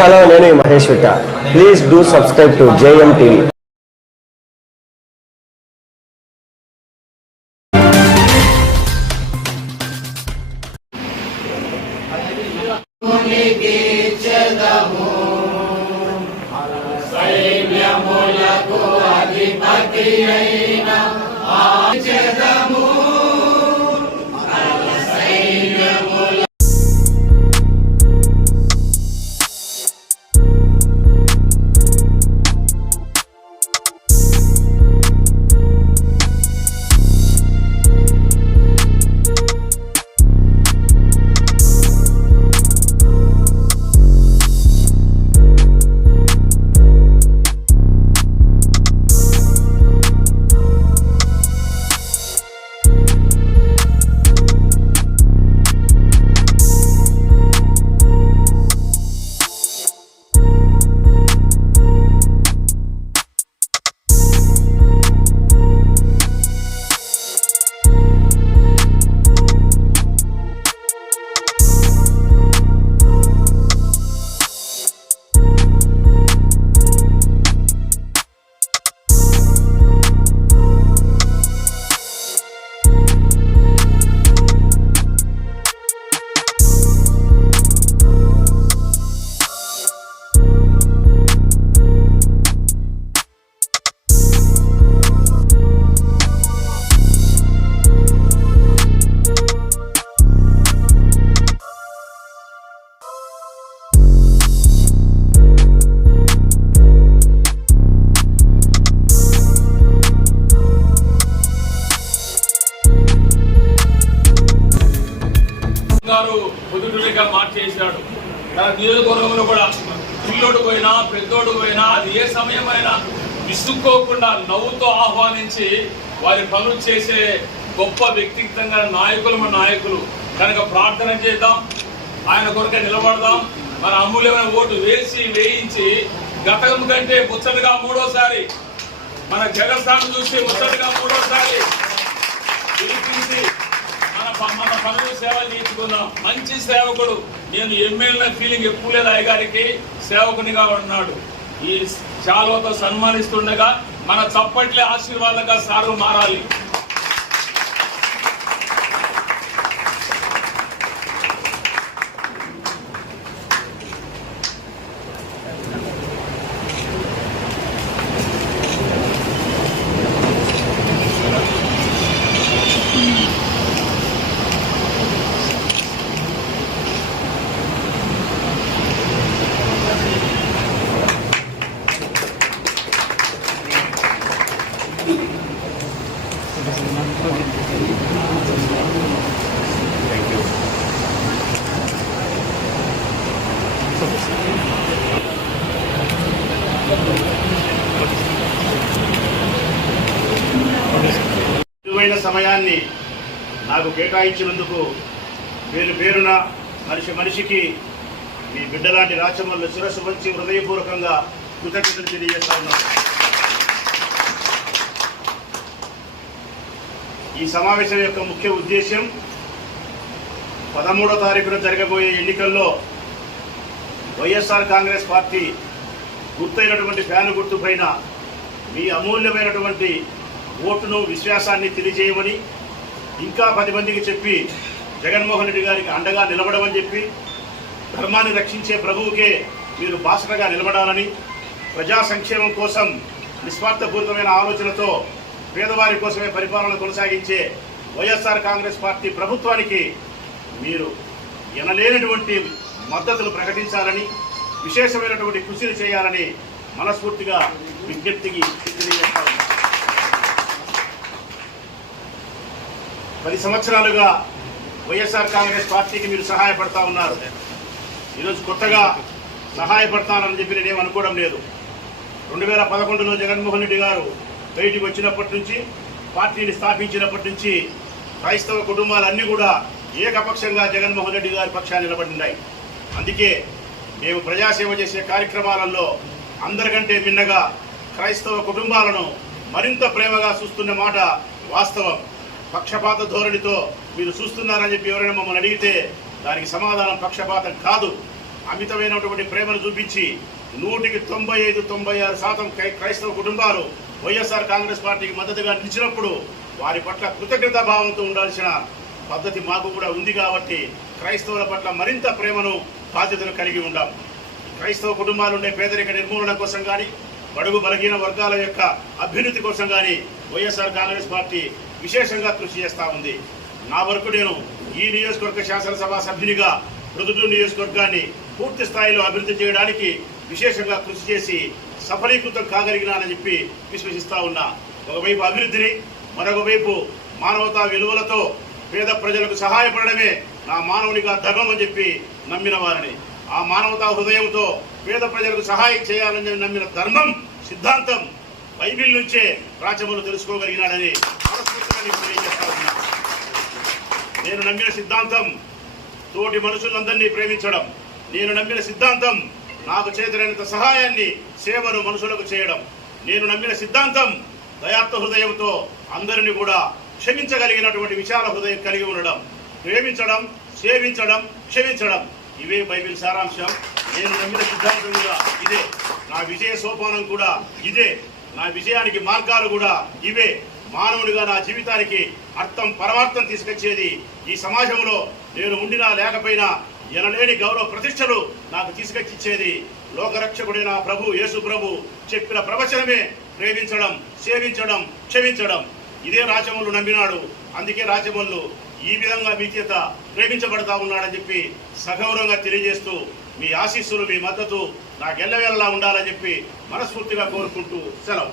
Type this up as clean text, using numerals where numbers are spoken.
Hello, నేను Mahesh Vitta. Please do subscribe to JM TV. పొద్దుటూరిగా మార్చేసాడు. తన నియోజకవర్గంలో కూడా పిల్లోడు పోయినా పెద్దోడు పోయినా అది ఏ సమయమైనా విసుక్కోకుండా నవ్వుతో ఆహ్వానించి వారి పనులు చేసే గొప్ప వ్యక్తిగతంగా నాయకులు కనుక ప్రార్థన చేద్దాం, ఆయన కొరకే నిలబడదాం. మన అమూల్యమైన ఓటు వేయించి గతం కంటే ముచ్చటగా మూడోసారి మన జగన్ చూసి ముచ్చటగా మూడోసారి గెలిపించి మన పనులు సేవలు తీర్చుకుందాం. మంచి సేవకుడు, నేను ఎమ్మెల్యే ఫీలింగ్ ఎప్పుడు లేదు. అయ్యగారికి సేవకునిగా ఉన్నాడు. ఈ శాలువతో సన్మానిస్తుండగా మన చప్పట్లే ఆశీర్వాదంగా సారు మారాలి. విలువైన సమయాన్ని నాకు కేటాయించినందుకు పేరున మనిషికి మీ బిడ్డలాంటి రాచమల్లు శిరస్సు వంచి హృదయపూర్వకంగా కృతజ్ఞతలు తెలియజేస్తా ఉన్నాను. ఈ సమావేశం యొక్క ముఖ్య ఉద్దేశం 13వ తారీఖున జరగబోయే ఎన్నికల్లో వైఎస్ఆర్ కాంగ్రెస్ పార్టీ గుర్తైనటువంటి ఫ్యాను గుర్తు పైన మీ అమూల్యమైనటువంటి ఓటును విశ్వాసాన్ని తెలియజేయమని, ఇంకా 10 మందికి చెప్పి జగన్మోహన్ రెడ్డి గారికి అండగా నిలబడమని చెప్పి, ధర్మాన్ని రక్షించే ప్రభువుకే మీరు బాసటగా నిలబడాలని, ప్రజా సంక్షేమం కోసం నిస్వార్థపూరితమైన ఆలోచనతో పేదవారి కోసమే పరిపాలన కొనసాగించే వైఎస్ఆర్ కాంగ్రెస్ పార్టీ ప్రభుత్వానికి మీరు ఎనలేనటువంటి మద్దతులు ప్రకటించాలని, విశేషమైనటువంటి కృషిని చేయాలని మనస్ఫూర్తిగా విజ్ఞప్తికి తెలియజేస్తా ఉన్నాను. 10 సంవత్సరాలుగా వైఎస్ఆర్ కాంగ్రెస్ పార్టీకి మీరు సహాయపడతా ఉన్నారు. ఈరోజు కొత్తగా సహాయపడతానని చెప్పి నేనేం అనుకోవడం లేదు. 2011లో జగన్మోహన్ రెడ్డి గారు బయటికి వచ్చినప్పటి నుంచి, పార్టీని స్థాపించినప్పటి నుంచి క్రైస్తవ కుటుంబాలన్నీ కూడా ఏకపక్షంగా జగన్మోహన్ రెడ్డి గారి పక్షాన్ని నిలబడినాయి. అందుకే మేము ప్రజాసేవ చేసే కార్యక్రమాలలో అందరికంటే భిన్నగా క్రైస్తవ కుటుంబాలను మరింత ప్రేమగా చూస్తున్న మాట వాస్తవం. పక్షపాత ధోరణితో మీరు చూస్తున్నారని చెప్పి ఎవరైనా మమ్మల్ని అడిగితే దానికి సమాధానం పక్షపాతం కాదు. అమితమైనటువంటి ప్రేమను చూపించి 95-96% క్రైస్తవ కుటుంబాలు వైఎస్ఆర్ కాంగ్రెస్ పార్టీకి మద్దతుగా నిలిచినప్పుడు వారి పట్ల కృతజ్ఞతా భావంతో ఉండాల్సిన పద్ధతి మాకు కూడా ఉంది కాబట్టి క్రైస్తవుల పట్ల మరింత ప్రేమను బాధ్యతను కలిగి ఉండాం. క్రైస్తవ కుటుంబాలు ఉండే పేదరిక నిర్మూలన కోసం కానీ బడుగు బలహీన వర్గాల యొక్క అభ్యున్నతి కోసం కానీ వైఎస్ఆర్ కాంగ్రెస్ పార్టీ విశేషంగా కృషి చేస్తూ ఉంది. నా వరకు నేను ఈ నియోజకవర్గ శాసనసభ సభ్యునిగా ప్రొద్దుటూరు నియోజకవర్గాన్ని పూర్తి స్థాయిలో అభివృద్ధి చేయడానికి విశేషంగా కృషి చేసి సఫలీకృతం కాగలిగినానని చెప్పి విశ్వసిస్తా ఉన్నా. ఒకవైపు అభివృద్ధిని, మరొక వైపు మానవతా విలువలతో పేద ప్రజలకు సహాయపడడమే నా మానవునిగా ధర్మం అని చెప్పి నమ్మిన వారిని, ఆ మానవతా హృదయంతో పేద ప్రజలకు సహాయం చేయాలని నమ్మిన ధర్మం సిద్ధాంతం బైబిల్ నుంచే రాచమల్లు తెలుసుకోగలిగినాడని మనస్ఫూర్తిగా నీకు తెలియజేస్తా ఉన్నా. నేను నమ్మిన సిద్ధాంతం తోటి మనుషులందరినీ ప్రేమించడం. నేను నమ్మిన సిద్ధాంతం నాకు చేతనైనంత సహాయాన్ని, సేవను మనుషులకు చేయడం. నేను నమ్మిన సిద్ధాంతం దయాత్మ హృదయంతో అందరినీ కూడా క్షమించగలిగినటువంటి విశాల హృదయం కలిగి ఉండడం. ప్రేమించడం, సేవించడం, క్షమించడం, ఇవే బైబిల్ సారాంశం. నేను నమ్మిన సిద్ధాంతం కూడా ఇదే. నా విజయ సోపానం కూడా ఇదే. నా విజయానికి మార్గాలు కూడా ఇవే. మానవుడిగా నా జీవితానికి అర్థం, పరమార్థం తీసుకొచ్చేది ఈ సమాజంలో నేను ఉండినా లేకపోయినా ఎనలేని గౌరవ ప్రతిష్టలు నాకు తీసుకొచ్చిచ్చేది లోకరక్షకుడైన ప్రభు యేసు ప్రభు చెప్పిన ప్రవచనమే ప్రేమించడం, సేవించడం, క్షమించడం. ఇదే రాచమల్లు నమ్మినాడు. అందుకే రాచమల్లు ఈ విధంగా మీ చేత ప్రేమించబడతా ఉన్నాడని చెప్పి సగౌరవంగా తెలియజేస్తూ మీ ఆశీస్సులు, మీ మద్దతు నాకు ఎల్లవేళలా ఉండాలని చెప్పి మనస్ఫూర్తిగా కోరుకుంటూ సెలవు.